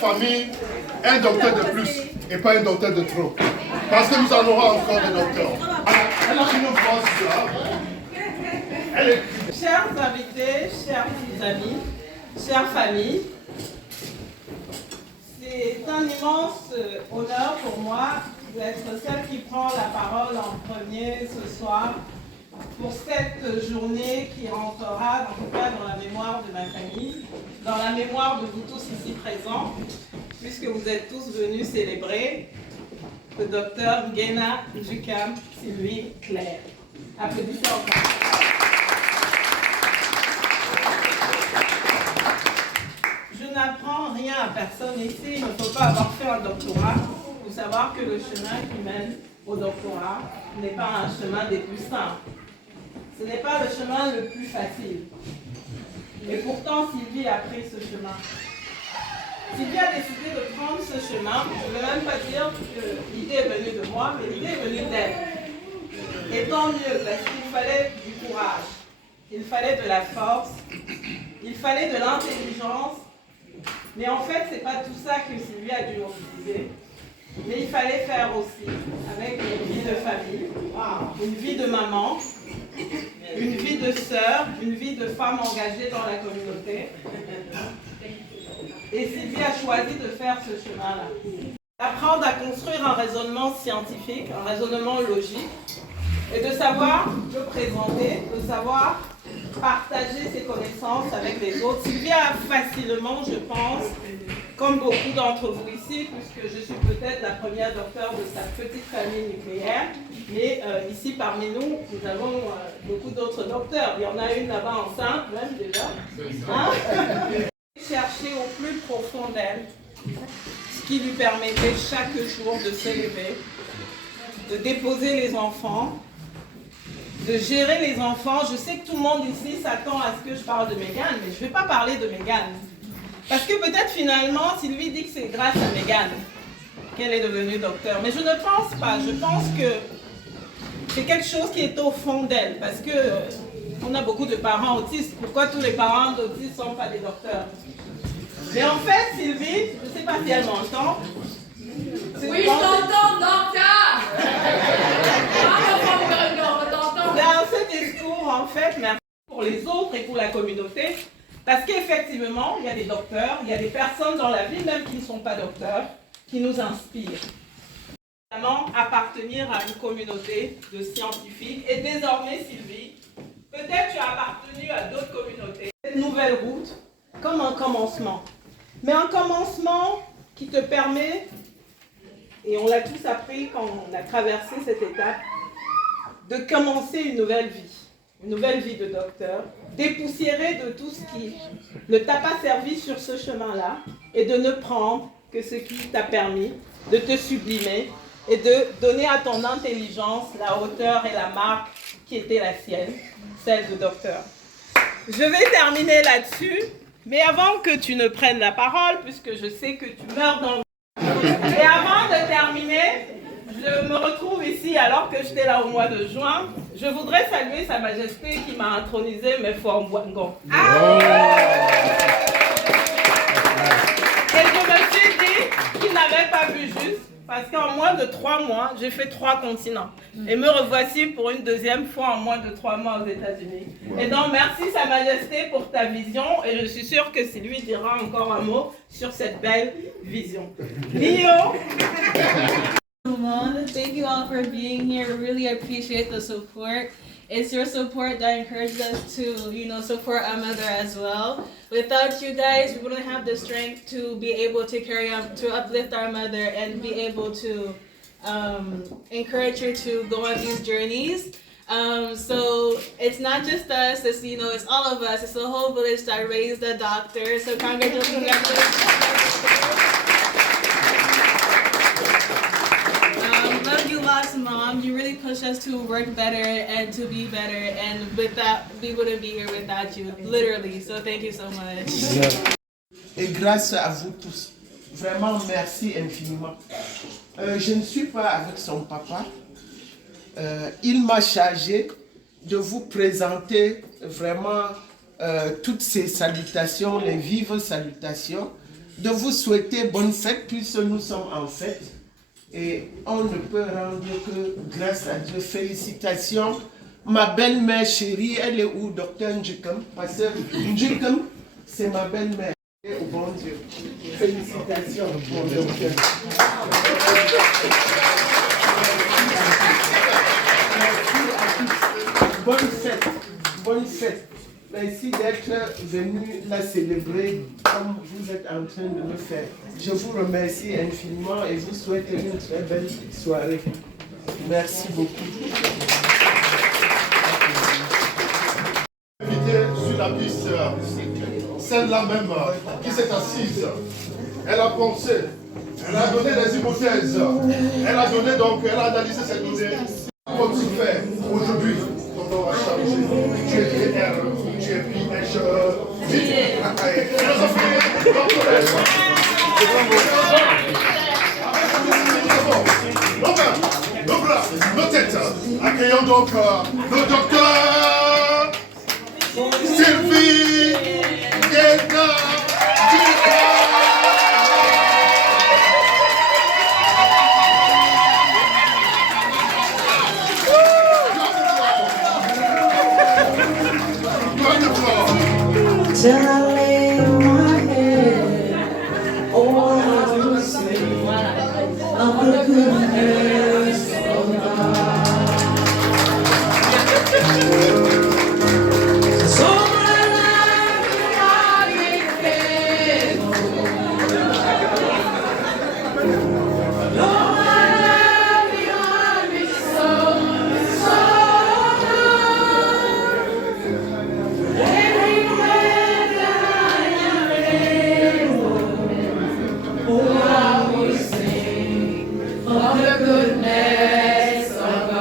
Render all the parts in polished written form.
famille un docteur de plus et pas un docteur de trop. Parce que nous en aurons encore des docteurs. Elle a une voix là. Chers invités, chers amis, chères familles, c'est un immense honneur pour moi d'être celle qui prend la parole en premier ce soir pour cette journée qui rentrera, en tout cas dans la mémoire de ma famille, dans la mémoire de vous tous ici présents, puisque vous êtes tous venus célébrer le docteur Ngena Njukam Sylvie Claire. Applaudissez encore. Je n'apprends rien à personne ici, il ne faut pas avoir fait un doctorat pour savoir que le chemin qui mène au doctorat n'est pas un chemin des plus simples. Ce n'est pas le chemin le plus facile. Et pourtant, Sylvie a pris ce chemin. Sylvie a décidé de prendre ce chemin. Je ne vais même pas dire que l'idée est venue de moi, mais l'idée est venue d'elle. Et tant mieux, parce qu'il fallait du courage, il fallait de la force, il fallait de l'intelligence. Mais en fait, ce n'est pas tout ça que Sylvie a dû mobiliser. Mais il fallait faire aussi avec une vie de famille, une vie de maman, une vie de sœur, une vie de femme engagée dans la communauté. Et Sylvie a choisi de faire ce chemin-là. D'apprendre à construire un raisonnement scientifique, un raisonnement logique, et de savoir le présenter, de savoir partager ses connaissances avec les autres. Sylvie a facilement, je pense, comme beaucoup d'entre vous ici, puisque je suis peut-être la première docteure de sa petite famille nucléaire, mais ici parmi nous, nous avons beaucoup d'autres docteurs. Il y en a une là-bas enceinte, même déjà. Hein? Chercher au plus profond d'elle ce qui lui permettait chaque jour de se lever, de déposer les enfants, de gérer les enfants. Je sais que tout le monde ici s'attend à ce que je parle de Meghan, mais je ne vais pas parler de Meghan. Parce que peut-être finalement, Sylvie dit que c'est grâce à Meghan qu'elle est devenue docteur. Mais je ne pense pas. Je pense que c'est quelque chose qui est au fond d'elle. Parce que on a beaucoup de parents autistes. Pourquoi tous les parents d'autistes ne sont pas des docteurs? Mais en fait, Sylvie, je ne sais pas si elle m'entend. Oui, je t'entends, docteur! Dans ce discours, en fait, merci pour les autres et pour la communauté. Parce qu'effectivement, il y a des docteurs, il y a des personnes dans la vie, même qui ne sont pas docteurs, qui nous inspirent. Évidemment, appartenir à une communauté de scientifiques. Et désormais, Sylvie, peut-être tu as appartenu à d'autres communautés. Cette nouvelle route, comme un commencement. Mais un commencement qui te permet, et on l'a tous appris quand on a traversé cette étape, de commencer une nouvelle vie de docteur, dépoussiérer de tout ce qui ne t'a pas servi sur ce chemin-là et de ne prendre que ce qui t'a permis de te sublimer et de donner à ton intelligence la hauteur et la marque qui était la sienne, celle de docteur. Je vais terminer là-dessus, mais avant que tu ne prennes la parole, puisque je sais que tu meurs d'envie, et avant de terminer, je me retrouve ici alors que j'étais là au mois de juin. Je voudrais saluer Sa Majesté qui m'a intronisé Mefo Mbwango. Et je me suis dit qu'il n'avait pas vu juste, parce qu'en moins de 3 mois, j'ai fait 3 continents. Et me revoici pour une deuxième fois en moins de 3 mois aux États-Unis. Et donc merci Sa Majesté pour ta vision, et je suis sûre que Sylvie dira encore un mot sur cette belle vision. Lio. Thank you all for being here. We really appreciate the support. It's your support that encouraged us to, support our mother as well. Without you guys, we wouldn't have the strength to be able to carry on, to uplift our mother and be able to encourage her to go on these journeys. So it's not just us, it's all of us. It's the whole village that raised the doctor. So congratulations. Love you lots, Mom. You really push us to work better and to be better. And with that, we wouldn't be here without you, literally. So thank you so much. Et grâce à vous tous. Vraiment, merci infiniment. Je ne suis pas avec son papa. Il m'a chargé de vous présenter vraiment toutes ces salutations, les vives salutations de vous souhaiter bonne fête puisque nous sommes en fête. Et on ne peut rendre que grâce à Dieu. Félicitations. Ma belle-mère chérie, elle est où, docteur Njikam? Pasteur Njikam, c'est ma belle-mère. Au bon Dieu. Félicitations, mon docteur. Bonne fête. Bonne fête. Merci d'être venu la célébrer comme vous êtes en train de le faire. Je vous remercie infiniment et vous souhaite une très belle soirée. Merci beaucoup. Invitée sur la piste, celle-là même qui s'est assise, elle a pensé, elle a donné des hypothèses, elle a donné donc, elle a analysé ces données. Comme tu fais aujourd'hui, ton nom va changer. Tu es PR, tu es PH, philosophie, nos têtes, accueillons donc le docteur Sylvie Guéna. Till I lay my head, all I will say of the goodness of God. So my life I get faithful. Lord, I love you, I'll be so good. Everywhere that I am able, oh, I will sing of the goodness of God.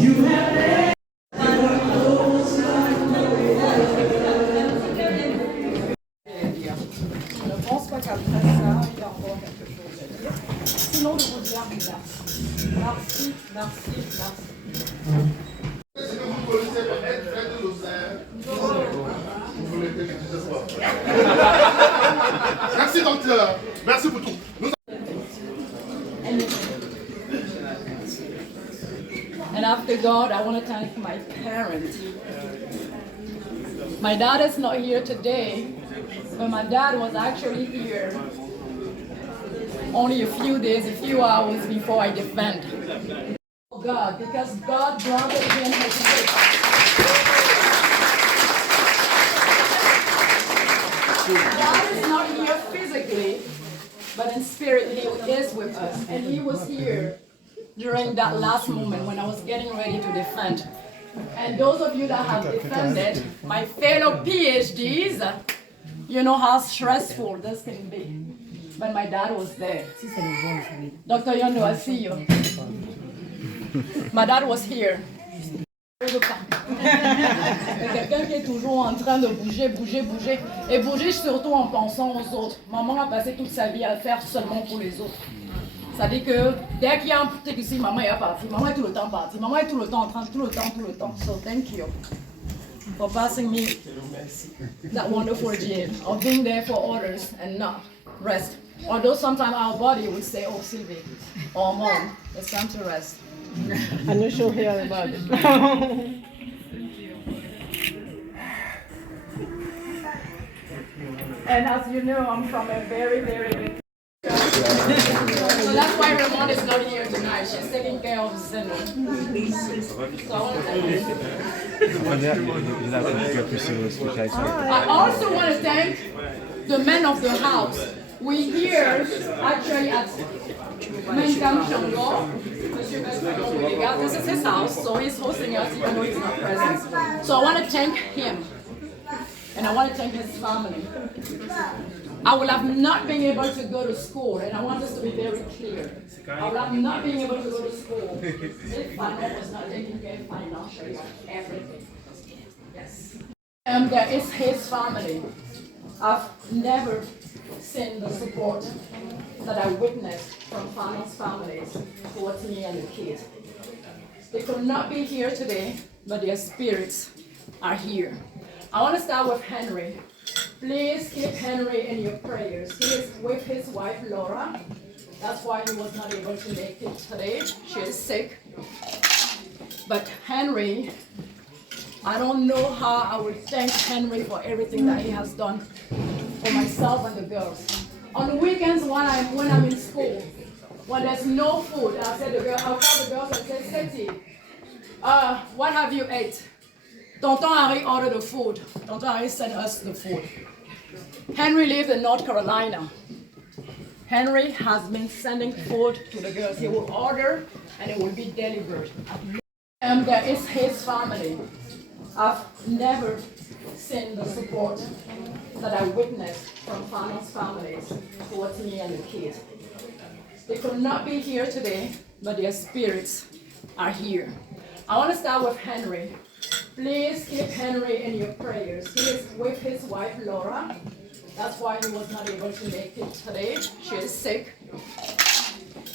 You have led those Je ne pense pas qu'après ça, il y a encore quelque chose à dire. Sinon, de vous dire merci. Merci, merci, merci. Est-ce que vous connaissez le Fred de Lausanne? Vous voulez que je dise quoi? Merci docteur, merci pour tout. And after God, I want to thank my parents. My dad is not here today, but my dad was actually here only a few days, a few hours before I defend. God, because God granted him his wish. God is not here physically, but in spirit he is with us. And he was here during that last moment when I was getting ready to defend. And those of you that have defended, my fellow PhDs, you know how stressful this can be. But my dad was there. Dr. Yondo, I see you. My dad was here. Quelqu'un qui est toujours en train de bouger, bouger, bouger. Et bouger surtout en pensant aux autres. Maman a passé toute sa vie à faire seulement pour les autres. Ça dit que dès qu'il y a un truc ici, maman est partie. Maman est tout le temps partie. Maman est tout le temps en train, tout le temps. So thank you for passing me that wonderful gene of being there for others and not rest. Although sometimes our body would say, oh Sylvie, or mom, it's time to rest. I know she'll hear about it. And as you know, I'm from a very, very big. So that's why Ramon is not here tonight. She's taking care of Zeno. So I also want to thank the men of the house. We here actually at Menkam Shango. This is his house, so he's hosting us even though he's not present. So I want to thank him. And I want to thank his family. I will have not been able to go to school, and I want this to be very clear. I will have not been able to go to school if Fano was not taking care financially of everything. Yes. And there is his family. I've never seen the support that I witnessed from Fano's families towards me and the kids. They could not be here today, but their spirits are here. I want to start with Henry. Please keep Henry in your prayers. He is with his wife, Laura. That's why he was not able to make it today. She is sick. But Henry, I don't know how I would thank Henry for everything that he has done for myself and the girls. On the weekends when I'm in school, when there's no food, I'll call the girls and say, Seti, what have you ate? Tonton Harry ordered the food. Tonton Harry sent us the food. Henry lived in North Carolina. Henry has been sending food to the girls. He will order and it will be delivered. And there is his family. I've never seen the support that I witnessed from Fano's families towards me and the kids. They could not be here today, but their spirits are here. I want to start with Henry. Please keep Henry in your prayers. He is with his wife, Laura. That's why he was not able to make it today. She is sick.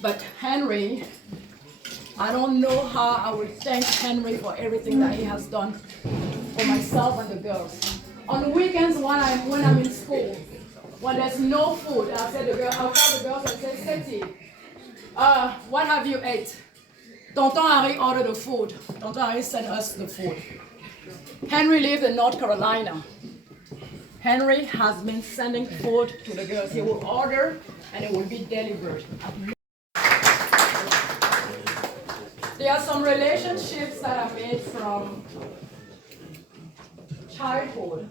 But Henry, I don't know how I would thank Henry for everything that he has done for myself and the girls. On the weekends when I'm in school, when there's no food, I'll call the girls and say, Seti, what have you ate? Tonton Harry ordered the food. Tonton Harry sent us the food. Henry lived in North Carolina. Henry has been sending food to the girls. He will order and it will be delivered. There are some relationships that are made from childhood.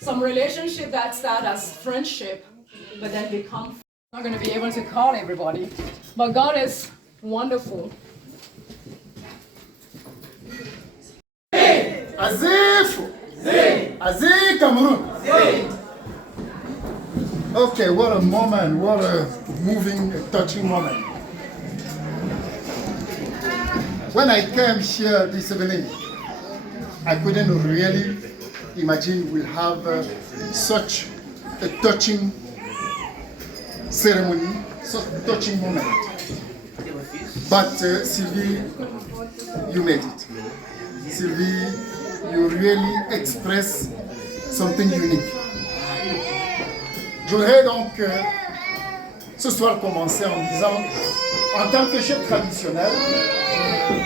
Some relationships that start as friendship, but then become. I'm not going to be able to call everybody, but God is wonderful. Azif! Azif Cameroon! Okay, what a moment, what a moving, touching moment. When I came here this evening, I couldn't really imagine we'll have such a touching ceremony, such a touching moment. But Sylvie, you made it. Sylvie, you really express something unique. Je voudrais donc ce soir commencer en disant, en tant que chef traditionnel,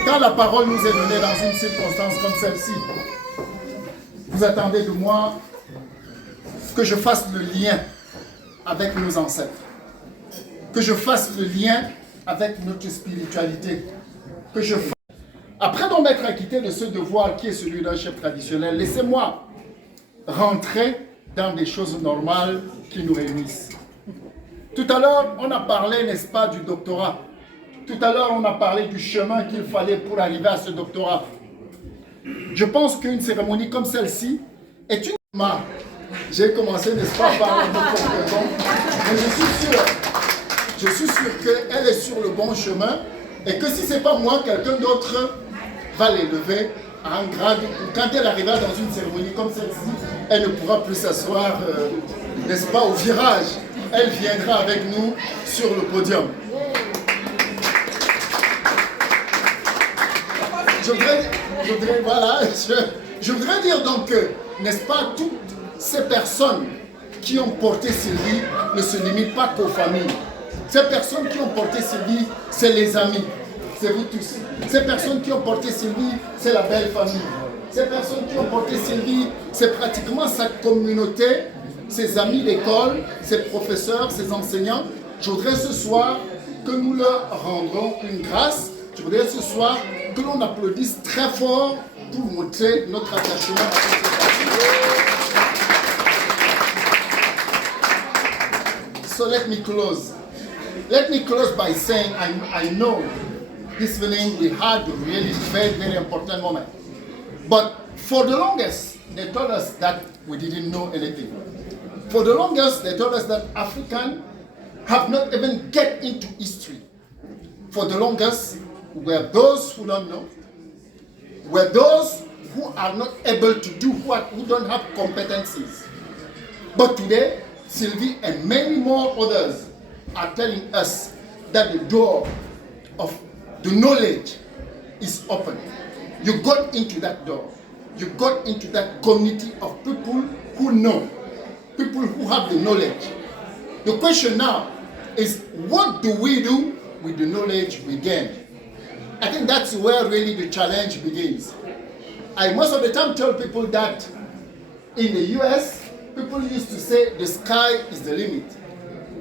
quand la parole nous est donnée dans une circonstance comme celle-ci, vous attendez de moi que je fasse le lien avec nos ancêtres, que je fasse le lien avec notre spiritualité, que je fasse... Après donc m'être acquitté de ce devoir qui est celui d'un chef traditionnel, laissez-moi rentrer dans des choses normales qui nous réunissent. Tout à l'heure, on a parlé, n'est-ce pas, du doctorat. Tout à l'heure, on a parlé du chemin qu'il fallait pour arriver à ce doctorat. Je pense qu'une cérémonie comme celle-ci est une... J'ai commencé, n'est-ce pas, par un comportement, mais je suis sûr qu'elle est sur le bon chemin et que si ce n'est pas moi, quelqu'un d'autre va l'élever à un grade où quand elle arrivera dans une cérémonie comme celle-ci, elle ne pourra plus s'asseoir, n'est-ce pas, au virage. Elle viendra avec nous sur le podium. Je voudrais dire donc que, n'est-ce pas, toutes ces personnes qui ont porté Sylvie ne se limitent pas qu'aux familles. Ces personnes qui ont porté Sylvie, c'est les amis, c'est vous tous. Ces personnes qui ont porté Sylvie, c'est la belle famille. Ces personnes qui ont porté Sylvie, c'est pratiquement sa communauté, ses amis d'école, ses professeurs, ses enseignants. Je voudrais ce soir que nous leur rendrons une grâce. Je voudrais ce soir que l'on applaudisse très fort pour montrer notre attachement à cette partie. So let me close. Let me close by saying I know this evening we had a really very, very important moment. But for the longest, they told us that we didn't know anything. For the longest, they told us that Africans have not even get into history. For the longest, were those who don't know, were those who are not able to do, who don't have competencies. But today, Sylvie and many more others are telling us that the door of the knowledge is open. You got into that door. You got into that community of people who know, people who have the knowledge. The question now is, what do we do with the knowledge we gain? I think that's where really the challenge begins. I most of the time tell people that in the US, people used to say the sky is the limit.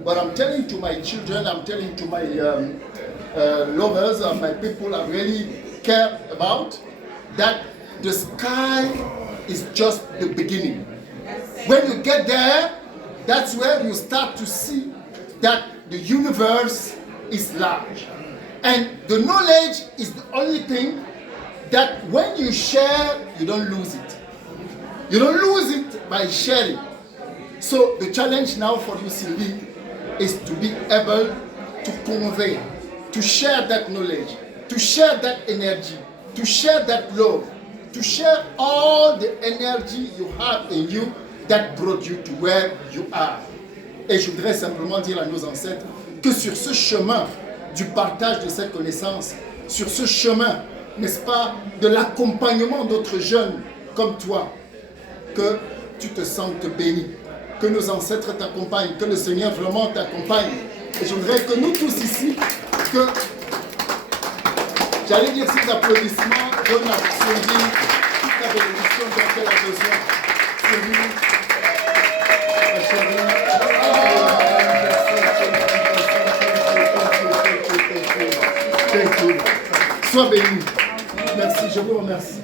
But I'm telling to my children, I'm telling to my lovers, my people I really care about, that the sky is just the beginning. When you get there, that's where you start to see that the universe is large. And the knowledge is the only thing that when you share, you don't lose it. You don't lose it by sharing. So the challenge now for you, Sylvie, is to be able to convey, to share that knowledge, to share that energy, to share that love, to share all the energy you have in you that brought you to where you are. Et je voudrais simplement dire à nos ancêtres que sur ce chemin du partage de cette connaissance, sur ce chemin, n'est-ce pas, de l'accompagnement d'autres jeunes comme toi, que tu te sentes béni, que nos ancêtres t'accompagnent, que le Seigneur vraiment t'accompagne. Et je voudrais que nous tous ici, que, j'allais dire ces applaudissements, donnent à Sylvie toute la bénédiction dont elle a besoin. Sylvie, ma chérie, sois béni. Merci, je vous remercie.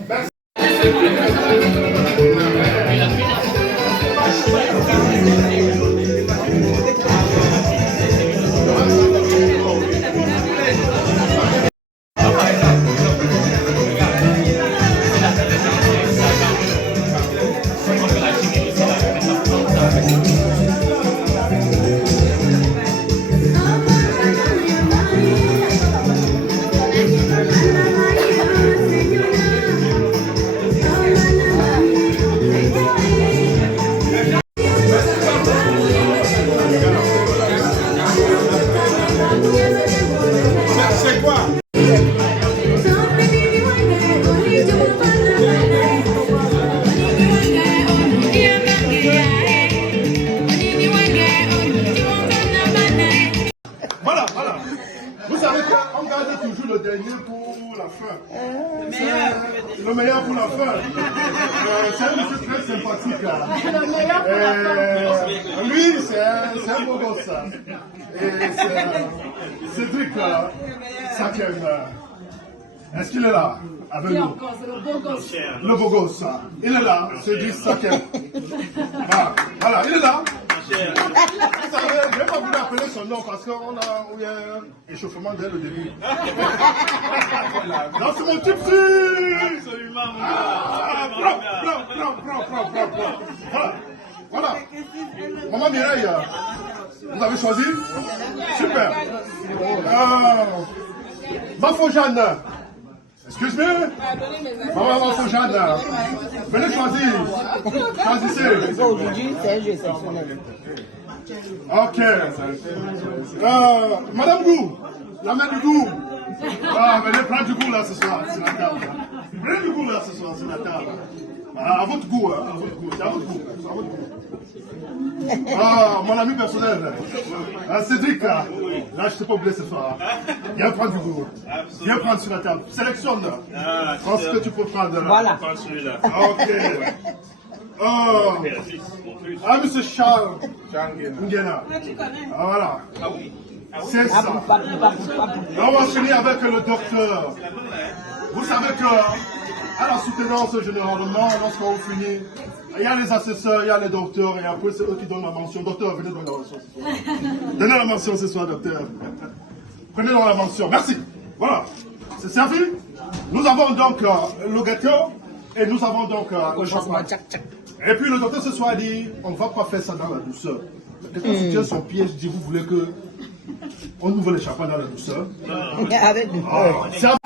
Le meilleur pour la fin. C'est un monsieur très sympathique. Lui, c'est un beau gosse. Et c'est Cédric Sakem. Est-ce qu'il est là avec nous? Le beau gosse. Il est là, Cédric Sakem. Voilà, il est là. Vous savez, je n'ai pas voulu appeler son nom parce qu'on a eu un échauffement dès le début. Non, c'est mon type. Absolument, mon gars. Voilà. Maman Mireille, vous avez choisi? Super. Mafo Jeanne. Excuse-moi. Maman Mafo Jeanne. Venez choisir. Choisissez. Aujourd'hui, c'est un jeu exceptionnel. Ok. Madame Gou, la mère du Gou. Venez prendre du goût là ce soir, c'est la table. Venez du goût là ce soir, c'est la table. À votre goût, hein, à votre goût, c'est à votre goût, c'est à votre goût. Mon ami personnel, Cédric, là je t'ai pas oublié ce soir. Viens prendre du goût. Viens prendre sur la table. Sélectionne. Prends ce que tu peux prendre. Voilà. Prends celui-là. Ok. Monsieur Charles Ngena. Voilà. C'est ça. On va finir avec le docteur. Vous savez que à la soutenance, généralement, lorsqu'on finit, il y a les assesseurs, il y a les docteurs, et après c'est eux qui donnent la mention. Docteur, venez donner la mention ce soir. Donnez la mention ce soir, docteur. Prenez donc la mention. Merci. Voilà. C'est servi. Nous avons donc le gâteau et nous avons donc le champagne. Et puis le docteur ce soir dit, on ne va pas faire ça dans la douceur. Quelqu'un se tient son pied, je dis, vous voulez que on ouvre les champagnes dans la douceur? Avec du C'est à